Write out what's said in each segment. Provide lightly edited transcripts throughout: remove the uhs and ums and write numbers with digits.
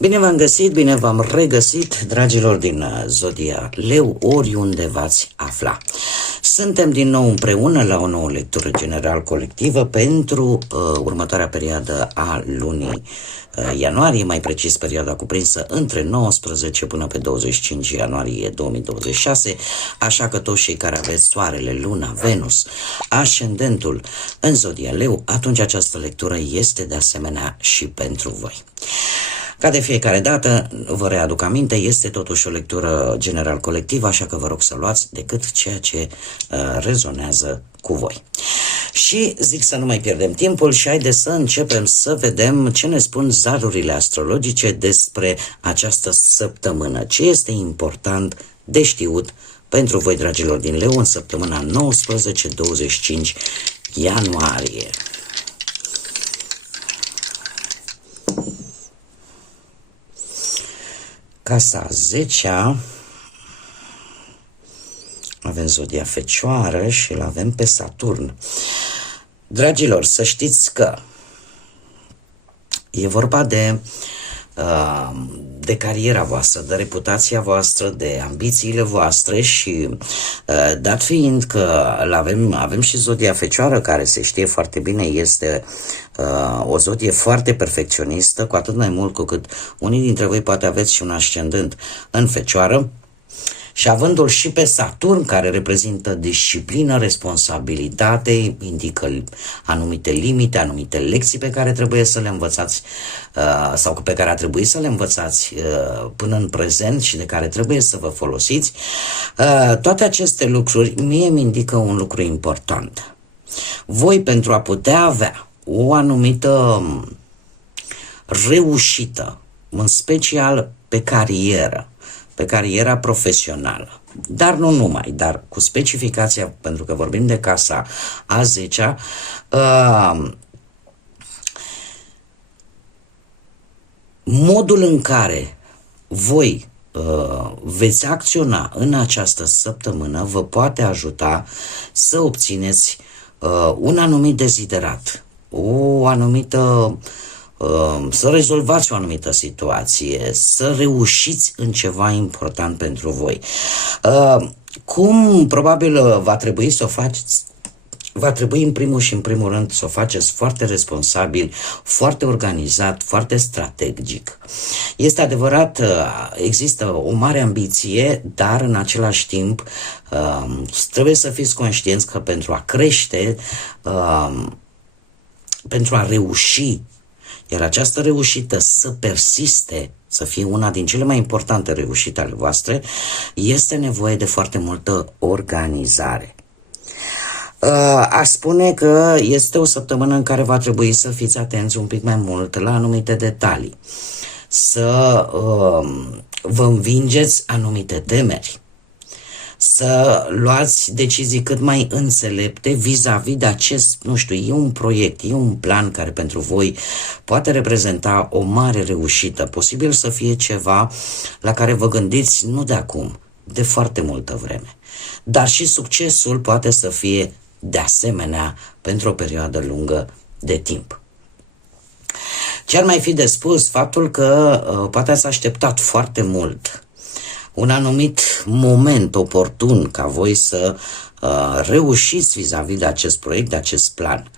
Bine v-am găsit, bine v-am regăsit, dragilor din Zodia Leu, oriunde v-ați afla. Suntem din nou împreună la o nouă lectură general colectivă pentru următoarea perioadă a lunii ianuarie, mai precis perioada cuprinsă între 19 până pe 25 ianuarie 2026, așa că toți cei care aveți soarele, luna, Venus, ascendentul în Zodia Leu, atunci această lectură este de asemenea și pentru voi. Ca de fiecare dată, vă readuc aminte, este totuși o lectură general colectivă, așa că vă rog să luați decât ceea ce rezonează cu voi. Și zic să nu mai pierdem timpul și haideți să începem să vedem ce ne spun zarurile astrologice despre această săptămână. Ce este important de știut pentru voi, dragilor din Leu, în săptămâna 19-25 ianuarie. Casa 10-a, avem Zodia Fecioară și îl avem pe Saturn. Dragilor, să știți că e vorba de cariera voastră, de reputația voastră, de ambițiile voastre și dat fiind că avem și Zodia Fecioară, care se știe foarte bine, este o zodie foarte perfecționistă, cu atât mai mult cu cât unii dintre voi poate aveți și un ascendent în Fecioară, și avându-l și pe Saturn, care reprezintă disciplină, responsabilitate, indică anumite limite, anumite lecții pe care trebuie să le învățați sau pe care a trebuit să le învățați până în prezent și de care trebuie să vă folosiți, toate aceste lucruri mie mi indică un lucru important. Voi, pentru a putea avea o anumită reușită, în special pe cariera profesională, dar nu numai, dar cu specificația, pentru că vorbim de casa a 10-a, modul în care voi veți acționa în această săptămână vă poate ajuta să obțineți un anumit deziderat, o anumită să rezolvați o anumită situație, să reușiți în ceva important pentru voi. Cum probabil va trebui să o faceți? Va trebui în primul și în primul rând să o faceți foarte responsabil, foarte organizat, foarte strategic. Este adevărat, există o mare ambiție, dar în același timp trebuie să fiți conștienți că pentru a crește, pentru a reuși, iar această reușită să persiste, să fie una din cele mai importante reușite ale voastre, este nevoie de foarte multă organizare. Aș spune că este o săptămână în care va trebui să fiți atenți un pic mai mult la anumite detalii, să vă învingeți anumite temeri, să luați decizii cât mai înțelepte vis-a-vis de acest, nu știu, e un proiect, e un plan care pentru voi poate reprezenta o mare reușită, posibil să fie ceva la care vă gândiți nu de acum, de foarte multă vreme, dar și succesul poate să fie de asemenea pentru o perioadă lungă de timp. Ce ar mai fi de spus? Faptul că poate ați așteptat foarte mult un anumit moment oportun ca voi să reușiți vis-a-vis de acest proiect, de acest plan.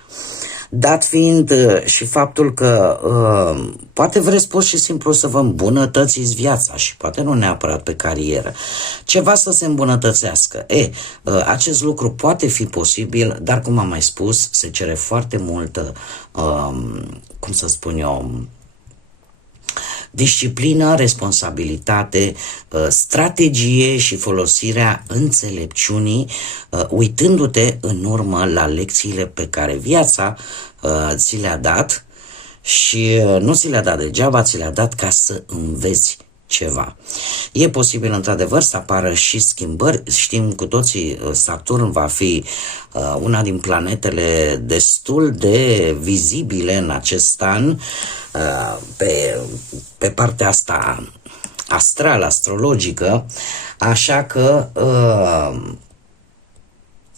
Dat fiind și faptul că poate vreți pur și simplu să vă îmbunătățiți viața și poate nu neapărat pe carieră, ceva să se îmbunătățească. Acest lucru poate fi posibil, dar cum am mai spus, se cere foarte multă, cum să spun eu, disciplină, responsabilitate, strategie și folosirea înțelepciunii, uitându-te în urmă la lecțiile pe care viața ți le-a dat și nu ți le-a dat degeaba, ți le-a dat ca să înveți ceva. E posibil într-adevăr să apară și schimbări. Știm cu toții, Saturn va fi una din planetele destul de vizibile în acest an pe partea asta astrală, astrologică, așa că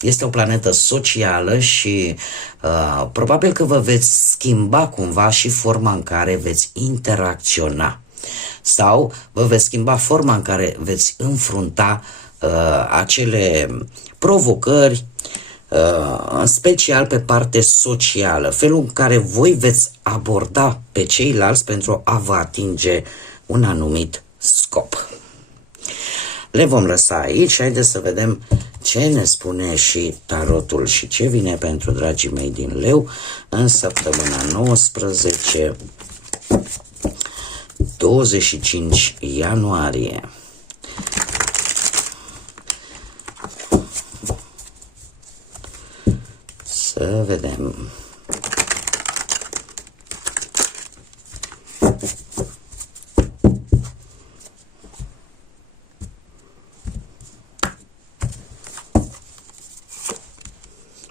este o planetă socială și probabil că vă veți schimba cumva și forma în care veți interacționa sau vă veți schimba forma în care veți înfrunta acele provocări, în special pe parte socială, felul în care voi veți aborda pe ceilalți pentru a vă atinge un anumit scop. Le vom lăsa aici și haideți să vedem ce ne spune și tarotul și ce vine pentru dragii mei din Leu în săptămâna 19-25 ianuarie. Să vedem.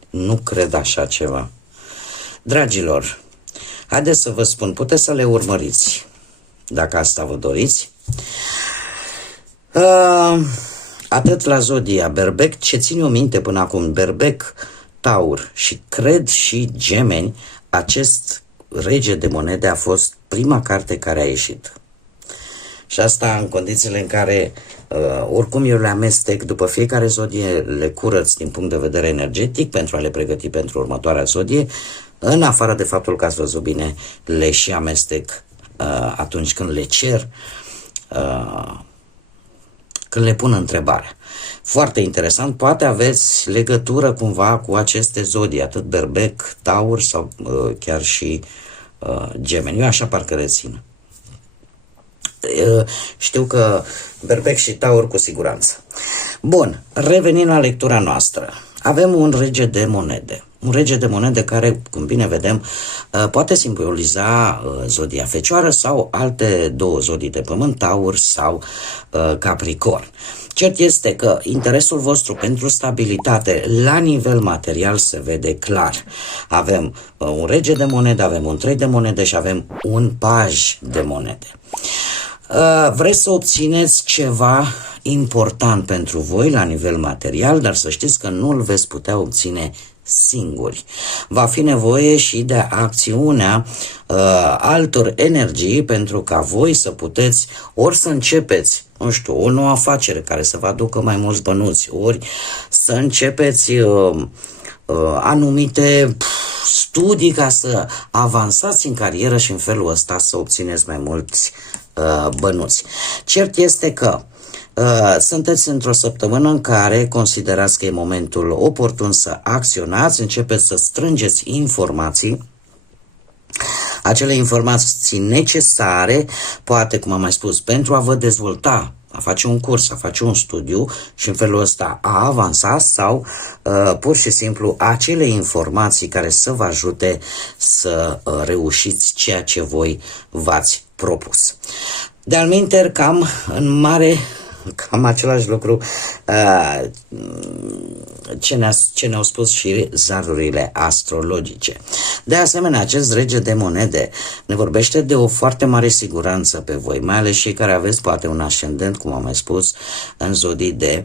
Nu cred așa ceva. Dragilor, haideți să vă spun, puteți să le urmăriți, dacă asta vă doriți. Atât la zodia Berbec, ce țin eu minte până acum, Berbec, Taur și cred și Gemeni, acest rege de monede a fost prima carte care a ieșit. Și asta în condițiile în care oricum eu le amestec, după fiecare zodie le curăț din punct de vedere energetic pentru a le pregăti pentru următoarea zodie, în afară de faptul că ați văzut bine, le și amestec atunci când le cer, când le pun întrebarea. Foarte interesant, poate aveți legătură cumva cu aceste zodii, atât Berbec, Taur sau chiar și Gemeni. Eu așa parcă rețin. Știu că Berbec și Taur cu siguranță. Bun, revenind la lectura noastră. Avem un rege de monede. Un rege de monede care, cum bine vedem, poate simboliza zodia Fecioară sau alte două zodii de pământ, Taur sau Capricorn. Cert este că interesul vostru pentru stabilitate la nivel material se vede clar. Avem un rege de monede, avem un 3 de monede și avem un paj de monede. Vreți să obțineți ceva important pentru voi la nivel material, dar să știți că nu îl veți putea obține singuri. Va fi nevoie și de acțiunea altor energii pentru ca voi să puteți ori să începeți, nu știu, o nouă afacere care să vă aducă mai mulți bănuți, ori să începeți anumite studii ca să avansați în carieră și în felul ăsta să obțineți mai mulți bănuți. Cert este că sunteți într-o săptămână în care considerați că e momentul oportun să acționați, începeți să strângeți informații, acele informații necesare, poate, cum am mai spus, pentru a vă dezvolta, a face un curs, a face un studiu și în felul ăsta a avansa sau pur și simplu acele informații care să vă ajute să reușiți ceea ce voi v-ați propus. De-al minteri, cam în mare, cam același lucru ce ne-au spus și zarurile astrologice. De asemenea, acest rege de monede ne vorbește de o foarte mare siguranță pe voi, mai ales cei care aveți poate un ascendent, cum am mai spus, în zodii de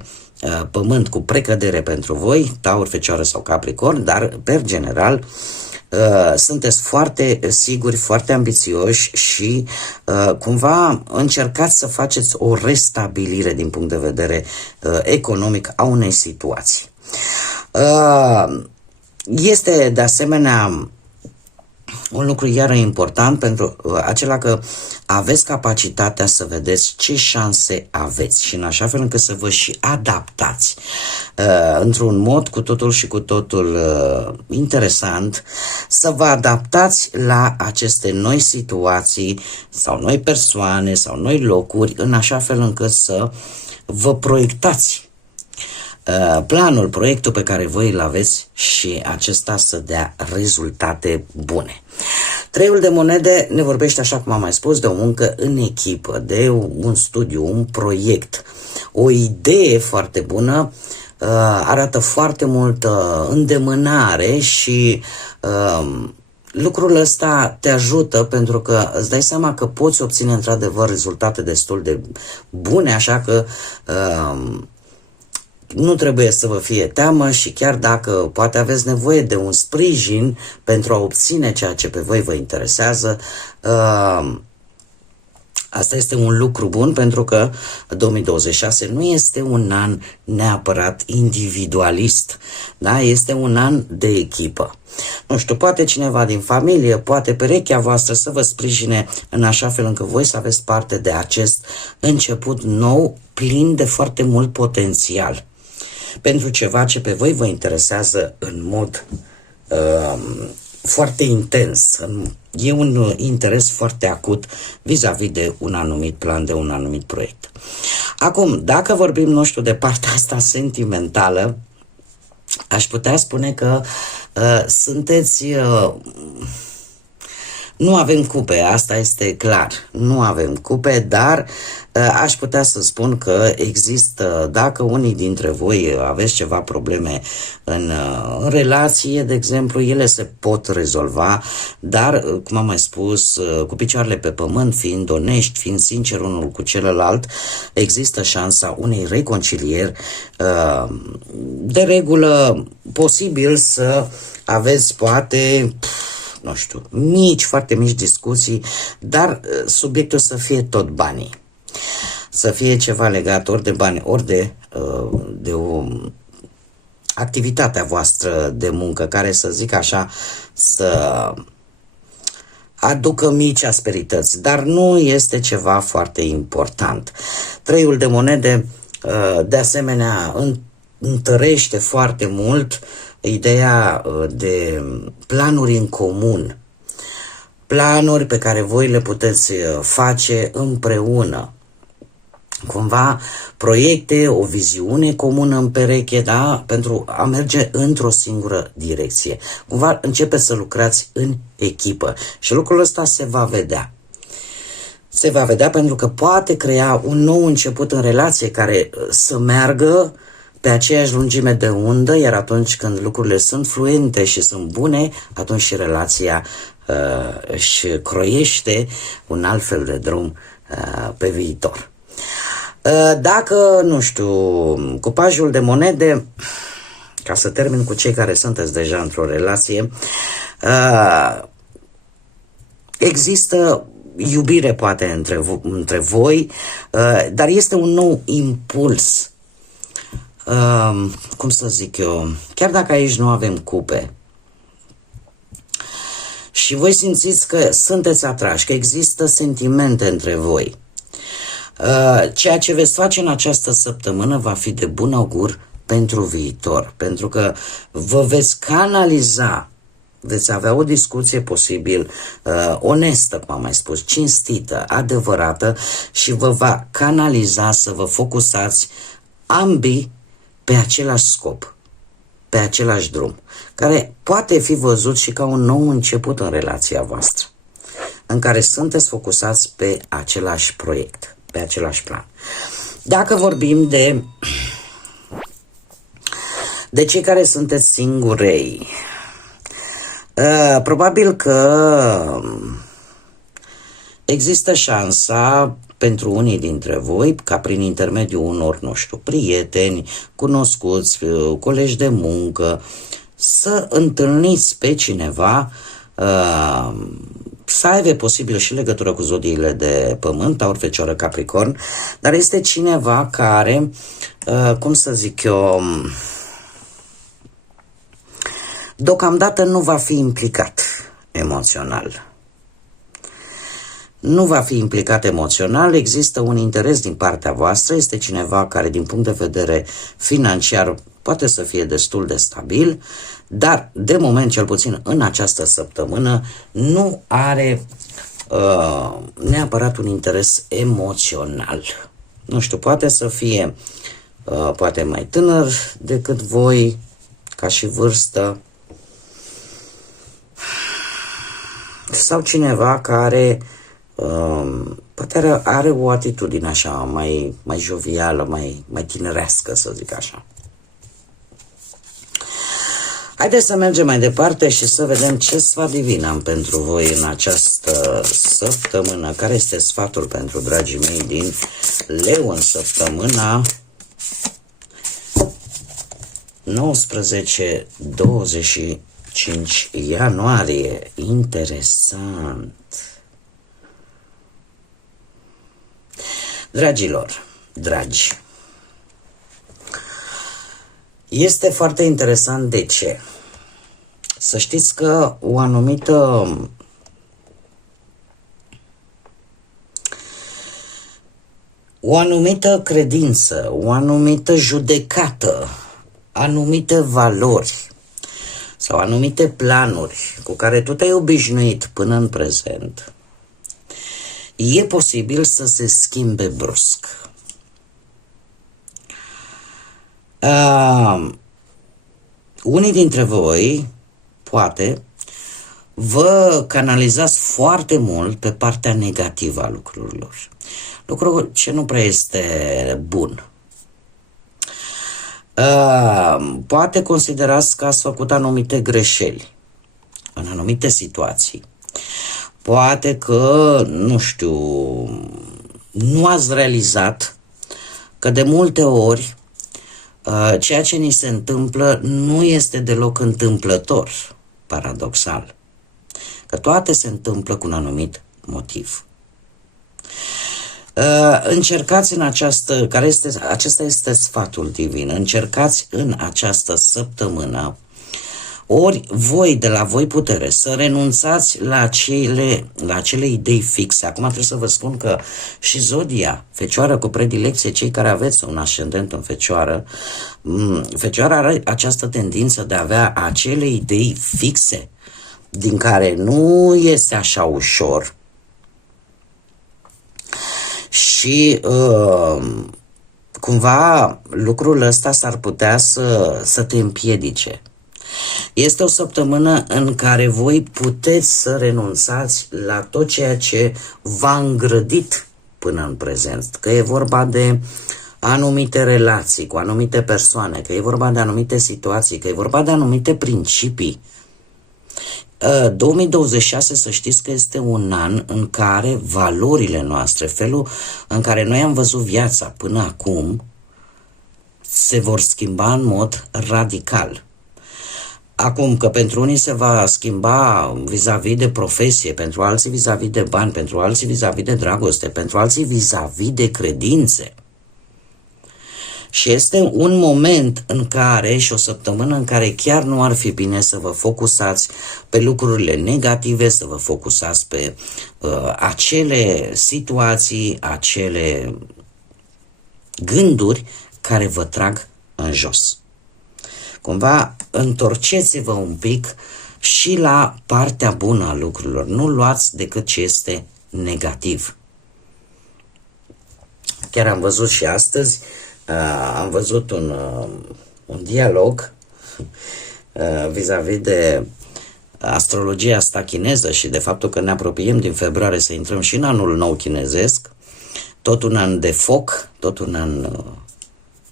pământ cu precădere pentru voi, Taur, Fecioară sau Capricorn, dar per general sunteți foarte siguri, foarte ambițioși și cumva încercați să faceți o restabilire din punct de vedere economic a unei situații. Este de asemenea un lucru iară important pentru acela că aveți capacitatea să vedeți ce șanse aveți și în așa fel încât să vă și adaptați într-un mod cu totul și cu totul interesant, să vă adaptați la aceste noi situații sau noi persoane sau noi locuri în așa fel încât să vă proiectați planul, proiectul pe care voi îl aveți și acesta să dea rezultate bune. Treiul de monede ne vorbește, așa cum am mai spus, de o muncă în echipă, de un studiu, un proiect, o idee foarte bună, arată foarte multă îndemânare și lucrul ăsta te ajută pentru că îți dai seama că poți obține într-adevăr rezultate destul de bune, așa că nu trebuie să vă fie teamă și chiar dacă poate aveți nevoie de un sprijin pentru a obține ceea ce pe voi vă interesează, asta este un lucru bun pentru că 2026 nu este un an neapărat individualist, da? Este un an de echipă. Nu știu, poate cineva din familie, poate perechea voastră să vă sprijine în așa fel încât voi să aveți parte de acest început nou, plin de foarte mult potențial. Pentru ceva ce pe voi vă interesează în mod foarte intens. E un interes foarte acut vis-a-vis de un anumit plan, de un anumit proiect. Acum, dacă vorbim, nu știu, de partea asta sentimentală, aș putea spune că sunteți... nu avem cupe, asta este clar. Nu avem cupe, dar aș putea să spun că există, dacă unii dintre voi aveți ceva probleme în relație, de exemplu, ele se pot rezolva, dar, cum am mai spus, cu picioarele pe pământ, fiind onești, fiind sinceri unul cu celălalt, există șansa unei reconcilieri, de regulă posibil să aveți, poate... nu știu, mici, foarte mici discuții, dar subiectul să fie tot banii. Să fie ceva legat ori de bani, ori de o activitatea voastră de muncă, care, să zic așa, să aducă mici asperități, dar nu este ceva foarte important. Treiul de monede, de asemenea, întărește foarte mult ideea de planuri în comun, planuri pe care voi le puteți face împreună, cumva proiecte, o viziune comună în pereche, da? Pentru a merge într-o singură direcție. Cumva începeți să lucrați în echipă și lucrul ăsta se va vedea. Se va vedea pentru că poate crea un nou început în relație care să meargă pe aceeași lungime de undă, iar atunci când lucrurile sunt fluente și sunt bune, atunci și relația își croiește un alt fel de drum pe viitor. Dacă, nu știu, cupajul de monede, ca să termin cu cei care sunteți deja într-o relație, există iubire poate între voi, dar este un nou impuls. Cum să zic eu, chiar dacă aici nu avem cupe și voi simțiți că sunteți atrași, că există sentimente între voi, ceea ce veți face în această săptămână va fi de bun augur pentru viitor, pentru că vă veți canaliza, veți avea o discuție posibil onestă, cum am mai spus, cinstită, adevărată și vă va canaliza să vă focusați ambii pe același scop, pe același drum, care poate fi văzut și ca un nou început în relația voastră, în care sunteți focusați pe același proiect, pe același plan. Dacă vorbim de cei care sunteți singurei, probabil că există șansa pentru unii dintre voi, ca prin intermediul unor, nu știu, prieteni, cunoscuți, colegi de muncă, să întâlniți pe cineva, să aibă posibil și legătură cu zodiile de pământ, Taur, Fecioară, Capricorn, dar este cineva care, cum să zic eu, deocamdată nu va fi implicat emoțional. Nu va fi implicat emoțional, există un interes din partea voastră, este cineva care din punct de vedere financiar poate să fie destul de stabil, dar de moment, cel puțin în această săptămână, nu are neapărat un interes emoțional. Nu știu, poate să fie poate mai tânăr decât voi, ca și vârstă, sau cineva care poate are o atitudine așa mai jovială, mai tinerească, să zic așa. Haideți să mergem mai departe și să vedem ce sfat divin am pentru voi în această săptămână. Care este sfatul pentru dragii mei din Leu în săptămâna 19-25 ianuarie. Interesant. Dragilor, dragi, este foarte interesant. De ce? Să știți că o anumită credință, o anumită judecată, anumite valori sau anumite planuri cu care tu te-ai obișnuit până în prezent, e posibil să se schimbe brusc. Unii dintre voi, poate, vă canalizați foarte mult pe partea negativă a lucrurilor. Lucru ce nu prea este bun. Poate considerați că ați făcut anumite greșeli în anumite situații. Poate că, nu știu, nu ați realizat că de multe ori ceea ce ni se întâmplă nu este deloc întâmplător, paradoxal. Că toate se întâmplă cu un anumit motiv. Încercați în acesta este sfatul divin, încercați în această săptămână, ori voi, de la voi putere, să renunțați la acele idei fixe. Acum trebuie să vă spun că și zodia, Fecioară cu predilecție, cei care aveți un ascendent în Fecioară, Fecioara are această tendință de a avea acele idei fixe, din care nu este așa ușor. Și cumva lucrul ăsta s-ar putea să te împiedice. Este o săptămână în care voi puteți să renunțați la tot ceea ce v-a îngrădit până în prezent. Că e vorba de anumite relații cu anumite persoane, că e vorba de anumite situații, că e vorba de anumite principii. 2026, să știți că este un an în care valorile noastre, felul în care noi am văzut viața până acum, se vor schimba în mod radical. Acum, că pentru unii se va schimba vis-a-vis de profesie, pentru alții vis-a-vis de bani, pentru alții vis-a-vis de dragoste, pentru alții vis-a-vis de credințe. Și este un moment în care, și o săptămână în care chiar nu ar fi bine să vă focusați pe lucrurile negative, să vă focusați pe acele situații, acele gânduri care vă trag în jos. Cumva întorceți-vă un pic și la partea bună a lucrurilor. Nu luați decât ce este negativ. Chiar am văzut și astăzi, am văzut un dialog vis-a-vis de astrologia asta chineză și de faptul că ne apropiem din februarie să intrăm și în anul nou chinezesc, tot un an de foc, tot un an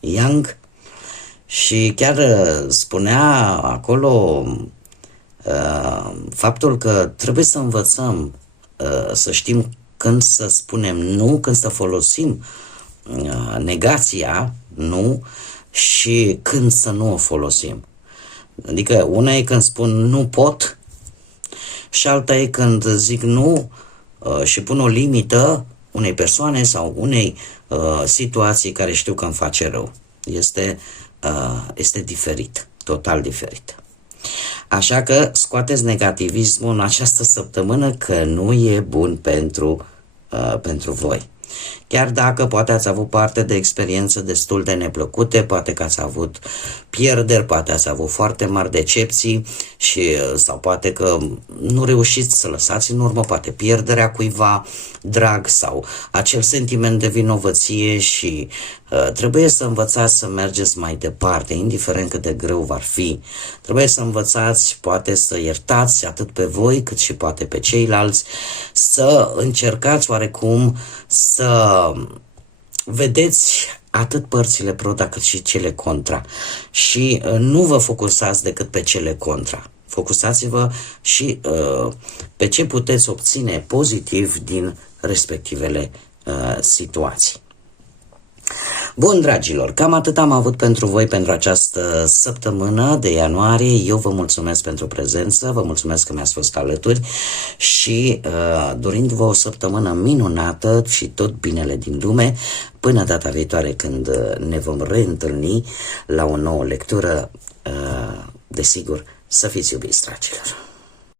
yang. Și chiar spunea acolo faptul că trebuie să învățăm să știm când să spunem nu, când să folosim negația, nu, și când să nu o folosim. Adică una e când spun nu pot și alta e când zic nu și pun o limită unei persoane sau unei situații care știu că îmi face rău. Este diferit, total diferit. Așa că scoateți negativismul în această săptămână, că nu e bun pentru voi. Chiar dacă poate ați avut parte de experiențe destul de neplăcute, poate că ați avut pierderi, poate ați avut foarte mari decepții sau poate că nu reușiți să lăsați în urmă, poate pierderea cuiva drag sau acel sentiment de vinovăție și Trebuie să învățați să mergeți mai departe, indiferent cât de greu va fi. Trebuie să învățați, poate să iertați atât pe voi cât și poate pe ceilalți, să încercați oarecum să vedeți atât părțile pro, cât și cele contra. Și nu vă focusați decât pe cele contra. Focusați-vă și pe ce puteți obține pozitiv din respectivele situații. Bun, dragilor, cam atât am avut pentru voi pentru această săptămână de ianuarie. Eu vă mulțumesc pentru prezență, vă mulțumesc că mi-ați fost alături și dorindu-vă o săptămână minunată și tot binele din lume, până data viitoare când ne vom reîntâlni la o nouă lectură, desigur, să fiți iubiți, dragilor.